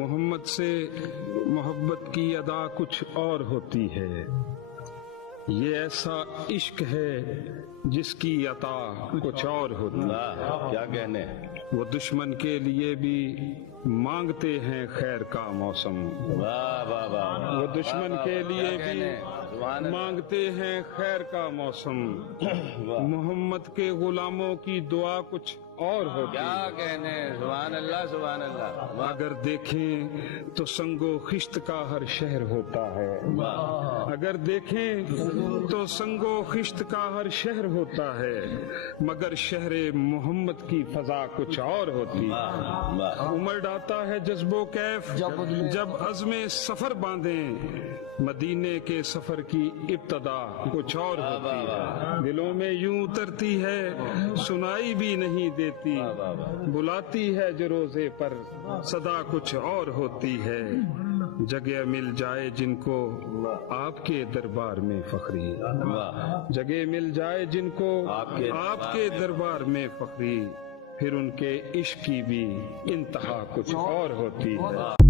محمد سے محبت کی ادا کچھ اور ہوتی ہے، یہ ایسا عشق ہے جس کی عطا کچھ اور ہوتی ہے۔ کیا کہنے، وہ دشمن کے لیے بھی مانگتے ہیں خیر کا موسم، واہ واہ واہ، وہ دشمن کے لیے بھی مانگتے ہیں خیر کا موسم۔ محمد کے غلاموں کی دعا کچھ اور ہوتی ہے، کیا کہنے، سبحان اللہ سبحان اللہ۔ اگر دیکھیں تو سنگ و خشت کا ہر شہر ہوتا ہے، اگر دیکھیں تو سنگ و خشت کا ہر شہر ہوتا ہے، مگر شہر محمد کی فضا کچھ اور ہوتی ہے۔ امڑ آتا ہے جذب و کیف جب عزم سفر باندھیں، مدینے کے سفر کی ابتدا کچھ اور ہوتی ہے۔ دلوں میں یوں اترتی ہے سنائی بھی نہیں دیتی، بلاتی ہے جو روزے پر صدا کچھ اور ہوتی ہے۔ جگہ مل جائے جن کو آپ کے دربار میں فخری، جگہ مل جائے جن کو آپ کے دربار میں فخری، پھر ان کے عشق کی بھی انتہا کچھ اور ہوتی ہے۔